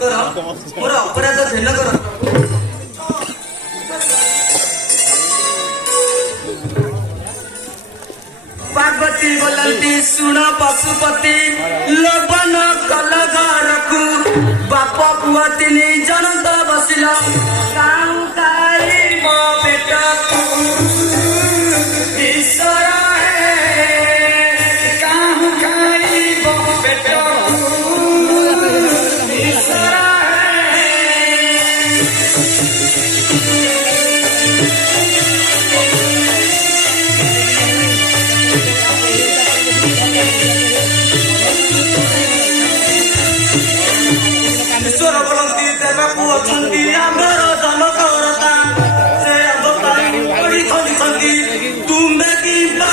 कर मोर अपराध ध्यान कर पार्वती बोलती सुन पशुपति लबन कल घर को बाप पुआ तीन जन तो बसिल काऊ काई मो पेट ईश्वर काऊ काई मो पेट ईश्वर ईश्वर बोलती देवकू अच्छी आमर जनकरता से पड़ी खली तुम्हें कि चिंता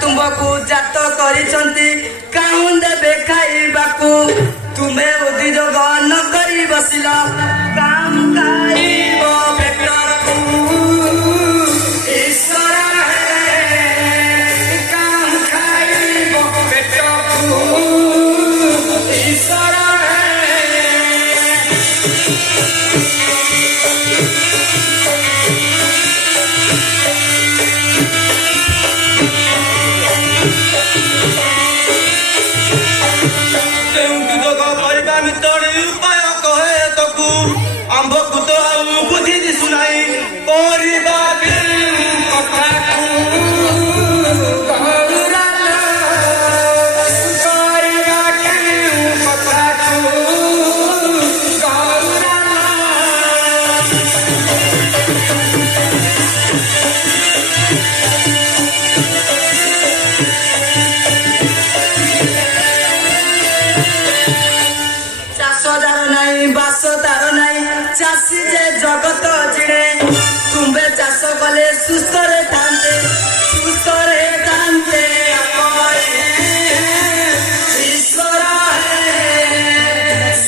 तुमको जात करिसंती काउन देबे खाइबाकू तुमे उद्योग न करी बसिल काम खाइबो पेटकू ईश्वर काम खाइबो पेटकू ईश्वर उपाय कहे तकू आंब को तो बुद्धि दिशुनाई चाषी जे जगत चिड़े तुम्हें चाष कले सुस्थ रे थांते ईश्वर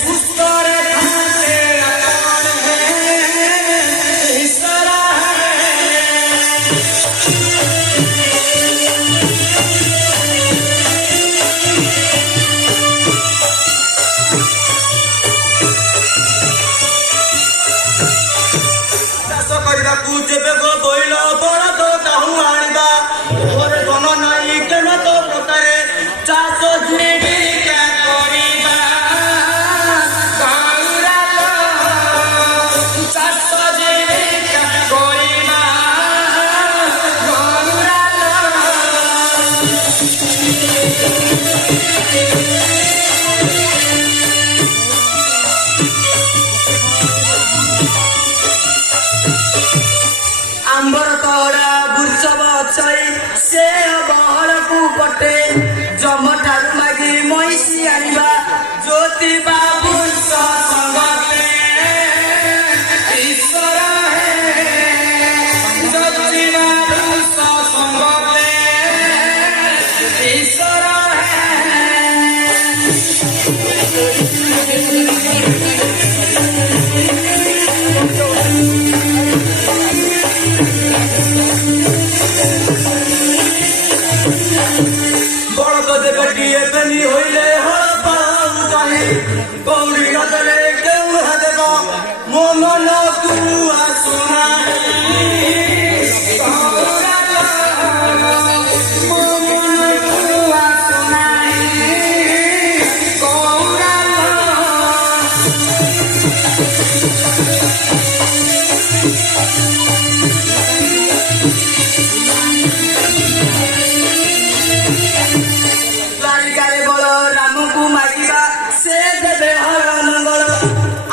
सुस्थ रे थांते ईश्वर जेबे गो बोइल बड़ तो ताहू आनिबा तोरे गन नाई केन तो प्रकारे चाष जीविका करिबा गौरा चाष जीविका करिबा गौरा आंबर तोड़ा बुर्सब अच्छई से बहर को पटे जम ठारू मागी महिषी आनिबा ज्योति बाबू संगते ईश्वर ज्योति बाबू संगते ईश्वर बड़क देवे टीए पेनी होइले हर पाऊ जाही गौरी नदले केउ हदेब मो मन तू आसुनाही मो मन तू आसुनाही गौरा से देवे हर मंगल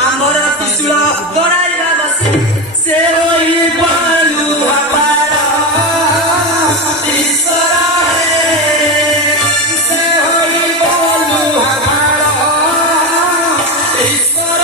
आमर त्रिशूल गड़ाइबा बसी से होई पालू हपार ईश्वर से होई पालू हपार ईश्वर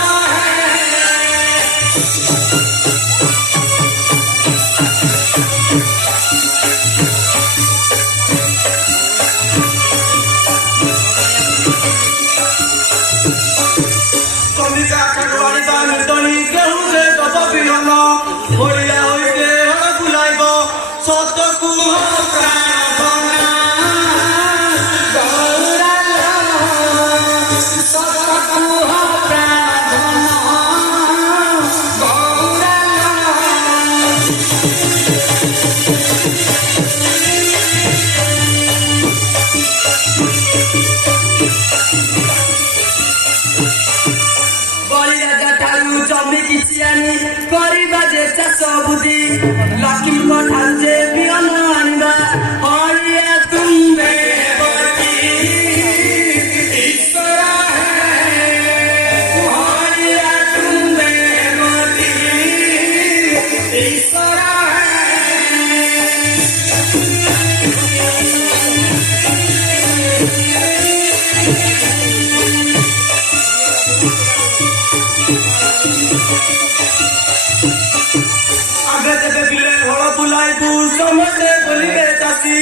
आगे तेबे बिले हल बुलाइबू समस्ते बोलिबे चासी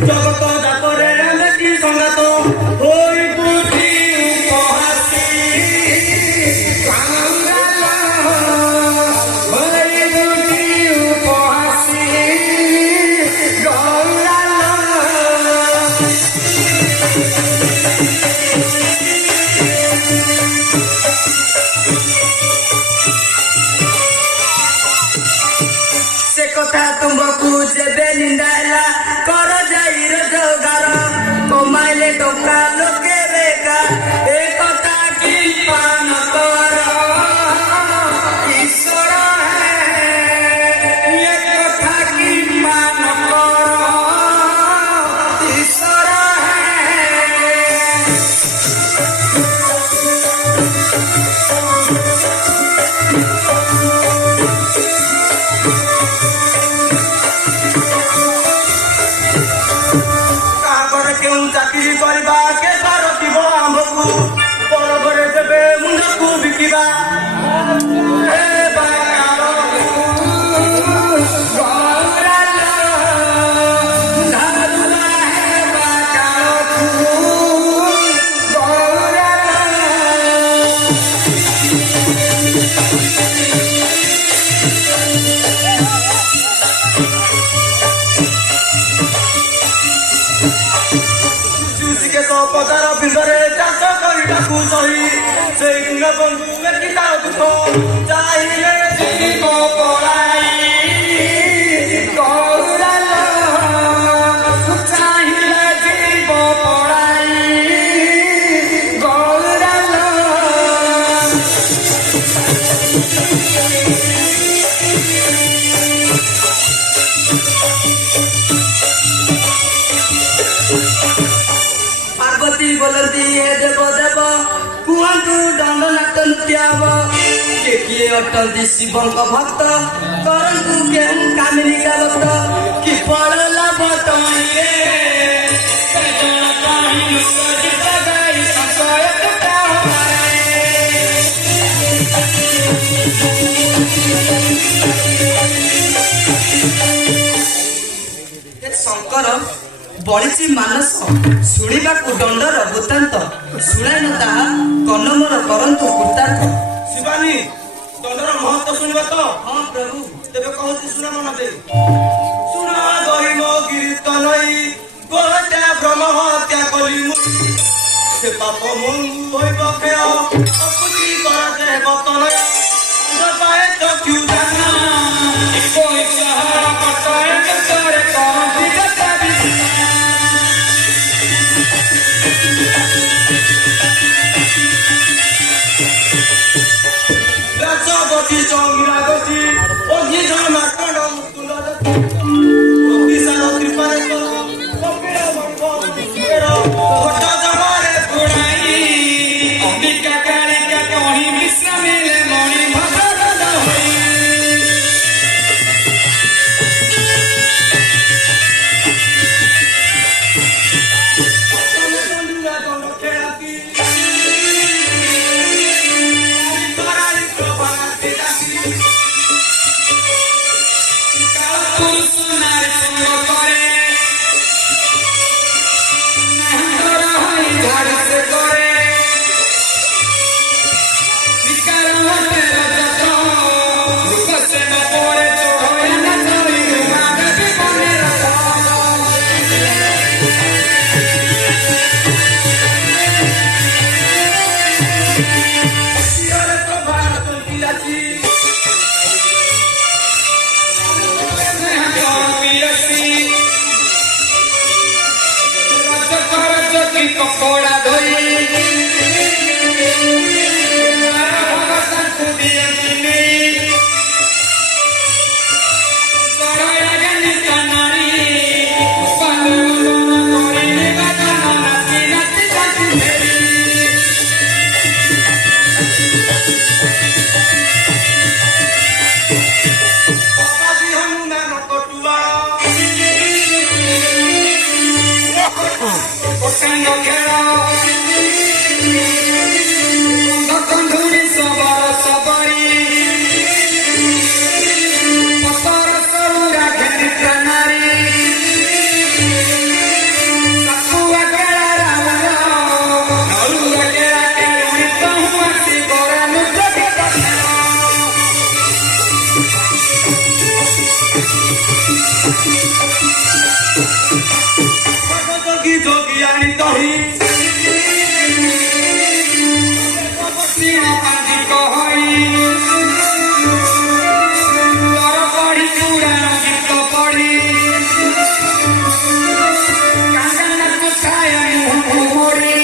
जगत जातरे लेकी संगात होइबू उपहासी କଥା ତୁମକୁ ଯେବେ ନିନ୍ଦାଇଲା କର ଯାଇ ରୋଜଗାର କମାଇଲେ ଟଙ୍କା ଲୋକେ ବେକାର ଏ କଥା କି ପାନ କର ଈଶ୍ୱର ଏ କଥା କି ପାନ କର ଈଶ୍ୱର ଚାକିରି କରିବା କେବା ରଖିବ ଆମ୍ଭକୁ ପର ଘରେ ଦେବେ ମୁଣ୍ଡକୁ ବିକିବା ପଦାର ବିନ୍ଦରେ ଚାଷ କରିବାକୁ ସହି ସେଇ ବନ୍ଧୁ ଲେଖିତା ଦୁଃଖ ଚାହିଁଲେ ଜୀବ ପଳାଇ ଗୌରାଲ ଚାହିଁଲେ ଜୀବ ପଳାଇ ଗୌରାଲ ପାର୍ବତୀ ବୋଲନ୍ତି ହେ ଦେବ ଦେବ କୁହନ୍ତୁ ଦଣ୍ଡ ନାଟ ନୃତ୍ୟ ହବ କିଏ ଅଟନ୍ତି ଶିବଙ୍କ ଭକ୍ତ କରନ୍ତୁ କେଉଁ କାମିନିକା ଭକ୍ତ କି ଫଳ ଲାଭ ତଣିରେ ଶଙ୍କର ବଳିଛି ମାନସ ଶୁଣିବାକୁ ଦଣ୍ଡର ବୃତ୍ତାନ୍ତ ଶୁଣାଇନ ତାହା କନମର କରନ୍ତୁ କୃତାର୍ଥ ଶିବାନୀ ଦଣ୍ଡର ମହତ୍ଵ ଶୁଣିବ ତ ହଁ ପ୍ରଭୁ ତେବେ କହୁଛି ଶୁଣ ମନ ଦେଇ ଶୁଣ ଗରିବ କୀର୍ତ୍ତନଇ ଗୋହତ୍ୟା ବ୍ରହ୍ମ ହତ୍ୟା କଲି ସେ ପାପ ମଙ୍ଗୁ ହୋଇବ କ୍ଷୟ ଅପୁତି କରତେ ବତନ ପାଏ ଚକ୍ଷୁ ଦାନ রাজবতী চঙ্গিরা গতি অগ্নি মাকড় মুকুল অভিসার কৃপারে কপিল মঙ্গল ঘট জমারে পুরাই অম্বিকা কালিকা কহি বিশ্রামিলে মণি ভগবত হই কপড়া ধরি जोगी जोगी आणि दही पांजी कहई तोर पढ़ी पुराण गीत पढ़ी कांगना कुछाय मुँह मोरी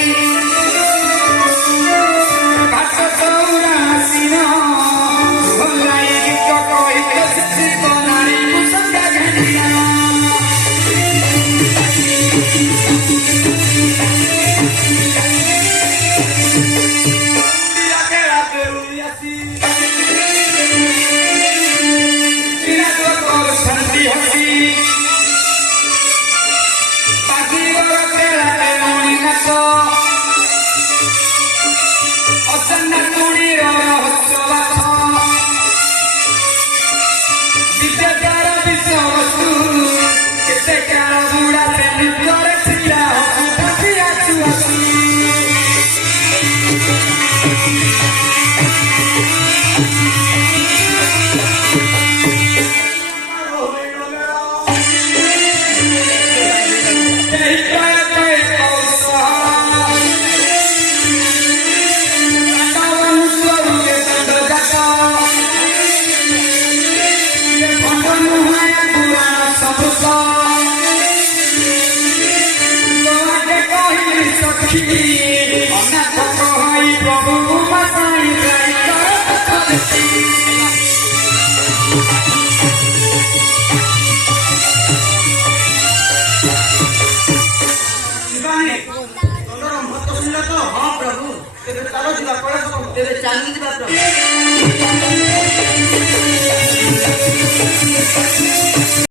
भात चौरा सिंह भलाई गीत कही प्रसिद्धि बनाई कुसंगा घनिया चालू प्रभु